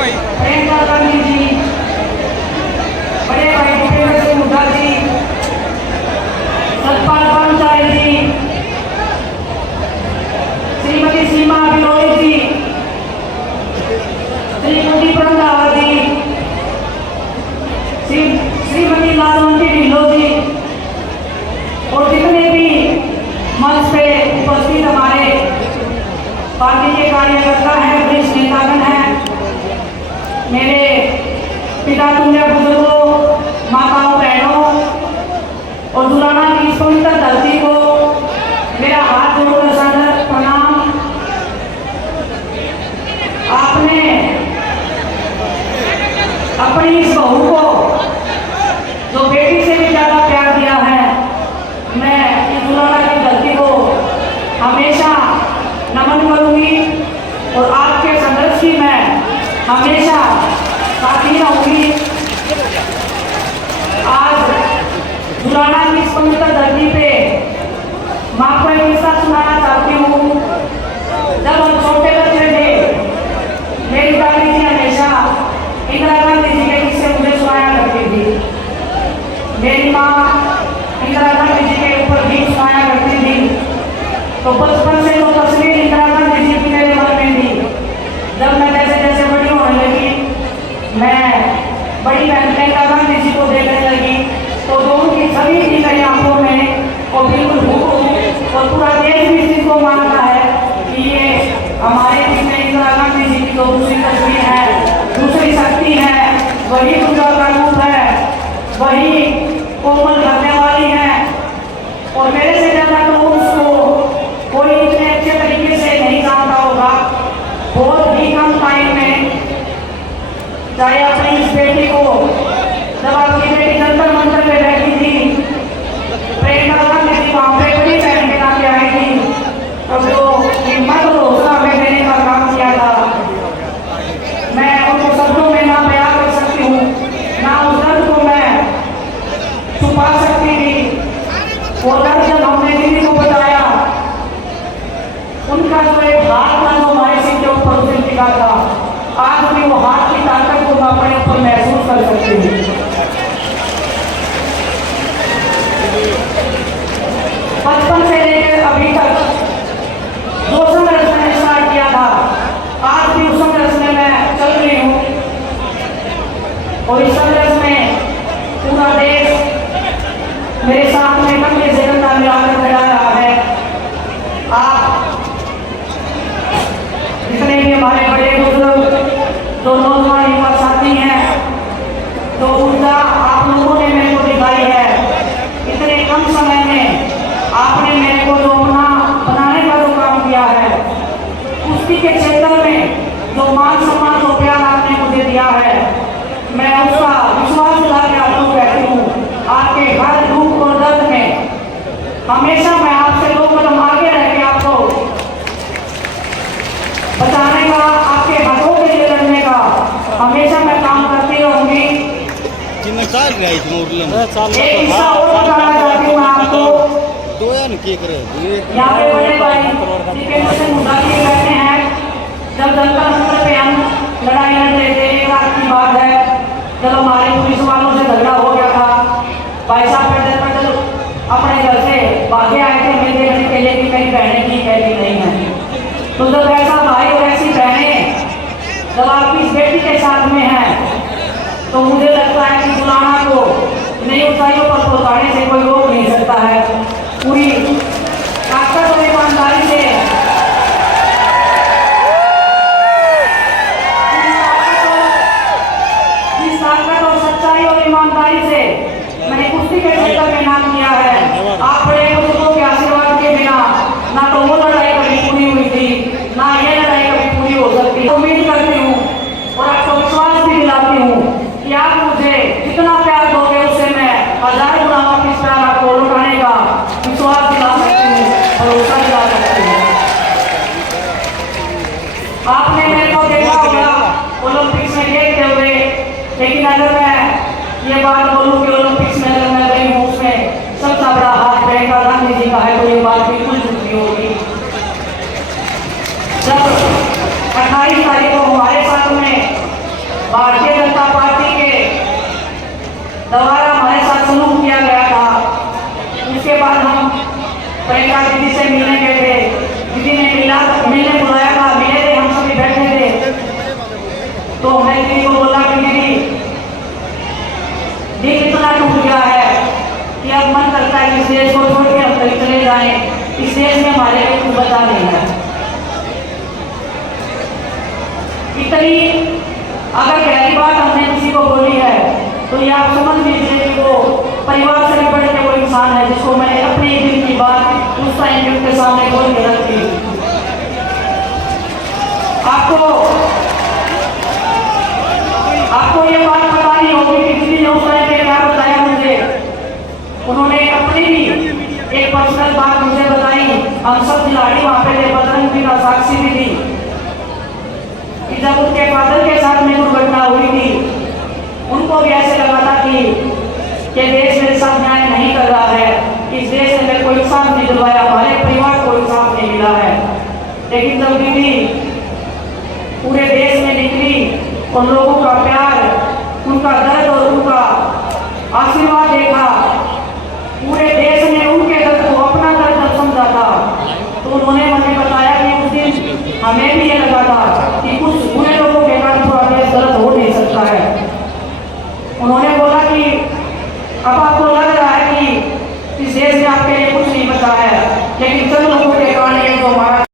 भाई प्रियंका गांधी जी, बड़े भाई भूपेंद्र सिंह हुड्डा जी, सतपाल पांचाल जी, श्रीमती सीमा बिलोई जी, श्री कुलदीप रंधावा जी, श्रीमती लालवंती ढिल्लो जी और जितने भी मंच पे उपस्थित हमारे पार्टी के कार्यकर्ता हैं, वरिष्ठ नेतागण हैं, मेरे पिता तुल्य बुजुर्गों, माताओं, बहनों और दुलाना की इस पवित्र धरती को मेरा हाथ जोड़कर सादर प्रणाम। आपने अपनी इस बहू को जो बेटी से भी ज्यादा प्यार दिया है, मैं इस दुलाना की धरती को हमेशा नमन करूंगी और आपके संघर्ष की मैं हमेशा साथी रहूंगी। आज दुलाना की इस पवित्र धरती पे मैं आपको एक किस्सा सुनाना चाहती हूँ। जब हम छोटे बच्चे थे, मेरी दादी जी हमेशा इंदिरा गांधी जी के किस्से मुझे सुनाया करती थी। मेरी माँ इंदिरा गांधी जी के ऊपर भी सुनाया करती थी। तो बचपन से वो तस्वीर इंदिरा गांधी जी की मेरे मन में थी। जब मैं जैसे जैसे बड़ी होने लगी, मैं बड़ी बहन प्रियंका गांधी जी को देखने लगी, तो दोनों की छवि थी मेरी आंखों में और बिल्कुल हूबहू, और पूरा देश भी इस चीज को मानता है कि ये हमारे देश में इंदिरा गांधी जी की जो दूसरी तस्वीर है, दूसरी शक्ति है, वही दुर्गा का रूप है, वही कोमल करने वाली है। और मेरे से ज्यादा तो उसको कोई इतने अच्छे तरीके से नहीं जानता होगा। बहुत ही कम टाइम में, चाहे अपनी इस बेटी को, जब आपकी बेटी जंतर मंतर पे बैठी थी, प्रियंका गांधी जी वहां पे बड़ी बहन के नाते आई थी, तब जो हिम्मत और हौसला हमें देने का काम किया था, मैं उनको शब्दों में ना बयां कर सकती हूँ, ना उस दर्द को मैं छुपा सकती थी। वो दर्द जब हमने दीदी को बताया, उनका जो एक हाथ था जो हमारे सिर के ऊपर उसे टिका था, आज भी वो हाथ की ताकत को मैं अपने ऊपर महसूस कर सकती हूँ। बचपन से लेकर अभी तक जो संघर्ष मैंने स्टार्ट किया था, आज भी उस संघर्ष में मैं चल रही हूँ। और इस संघर्ष में पूरा देश मेरे साथ में कंधे से कंधा मिलाकर खड़ा रहा है। आप जितने भी हमारे बड़े बुजुर्ग, जो नौजवान युवा साथी हैं, जो ऊर्जा आप लोगों ने मेरे को दिखाई है, इतने कम समय में आपने मेरे को जो अपना बनाने का जो काम किया है, कुश्ती के क्षेत्र में जो मान सम्मान जो प्यार आपने मुझे दिया है, मैं उसका विश्वास दिला के आपको कहती हूँ, आपके हर दुख और दर्द में हमेशा मैं आपसे 2 कदम आगे रह के आपको बचाने का, आपके हकों के लिए लड़ने का हमेशा मैं काम करती रहूंगी। एक हिस्सा और बताना चाहती हूँ आपको। यहाँ पे बड़े भाई भूपेंद्र सिंह हुड्डा जी कहते हैं, जब जंतर मंतर पे हम लड़ाई लड़ रहे थे, एक रात की बात है, जब हमारे पुलिस वालों से झगड़ा हो गया था, भाई साहब पैदल पैदल अपने घर से भागे आए थे मुझे देखने के लिए कि मेरी बहनें की कहती नहीं है। तो जब ऐसा भाई और ऐसी बहनें जब आपकी इस बेटी के साथ में है, तो मुझे लगता है कि दुलाना को नई ऊंचाइयों पर पहुंचाने से कोई रोक नहीं सकता है। पूरी ताकत और ईमानदारी से, जिस ताकत और सच्चाई और ईमानदारी से मैंने कुश्ती के क्षेत्र में नाम किया है, आप बड़े बुजुर्गों के आशीर्वाद के बिना ना तो वो लड़ाई कभी पूरी हुई थी, ना ये लड़ाई कभी पूरी हो सकती। उम्मीद करती हूँ और आपको विश्वास भी दिलाती हूँ कि आप मुझे जितना प्यार दोगे, उससे मैं 1000 गुना वापिस प्यार आपको लौटाने का विश्वास दिला सकती हूँ, भरोसा दिला सकती हूँ। आपने मेरे को देखा होगा ओलंपिक्स में देखते हुए, लेकिन अगर मैं ये बात बोलूँ कि ओलंपिक्स में अगर मैं गई हूँ, उसमें सबसे बड़ा हाथ प्रियंका गांधी जी का है, तो ये बात बिल्कुल झूठी होगी। जब 28 तारीख को हमारे साथ में दोबारा हमारे साथ सलूक किया गया था। उसके बाद हम प्रियंका दीदी से मिलने गए थे, दीदी ने मिलने बुलाया था, मिले थे, हम सभी बैठे थे। तो मैं दीदी को बोला कि दीदी दिल इतना टूट गया है कि अब मन करता है कि इस देश को छोड़ के हम कहीं चले जाएं, इस देश में हमारे लिए कुछ बचा नहीं है। इतनी अगर गहरी बात हमने किसी को बोली है तो ये आप समझ लीजिए कि वो परिवार से भी बढ़ के वो इंसान है जिसको मैंने अपने दिल की बात उस टाइम उनके सामने बोल के रख दी। आपको ये बात बतानी होगी कि किसी ने उस टाइम पे क्या बताया मुझे। उन्होंने अपनी भी एक पर्सनल बात मुझे बताई। हम सब खिलाड़ी वहाँ पे थे, बजरंग जी का साक्षी भी थी कि जब उनके फादर के साथ में दुर्घटना हुई थी, उनको भी ऐसे लगा था कि देश मेरे साथ न्याय नहीं कर रहा है, इस देश से मेरे को इंसाफ नहीं दिलवाया, हमारे परिवार को इंसाफ नहीं मिला है। लेकिन जब दीदी पूरे देश में निकली, उन लोगों का प्यार, उनका दर्द और उनका आशीर्वाद देखा, पूरे देश ने उनके दर्द को अपना दर्द समझा था। तो उन्होंने मुझे बताया कि उस दिन हमें भी ये लगा था कि कुछ बुरे लोगों के कारण पूरा देश दर्द हो नहीं सकता है। उन्होंने बोला कि अब आप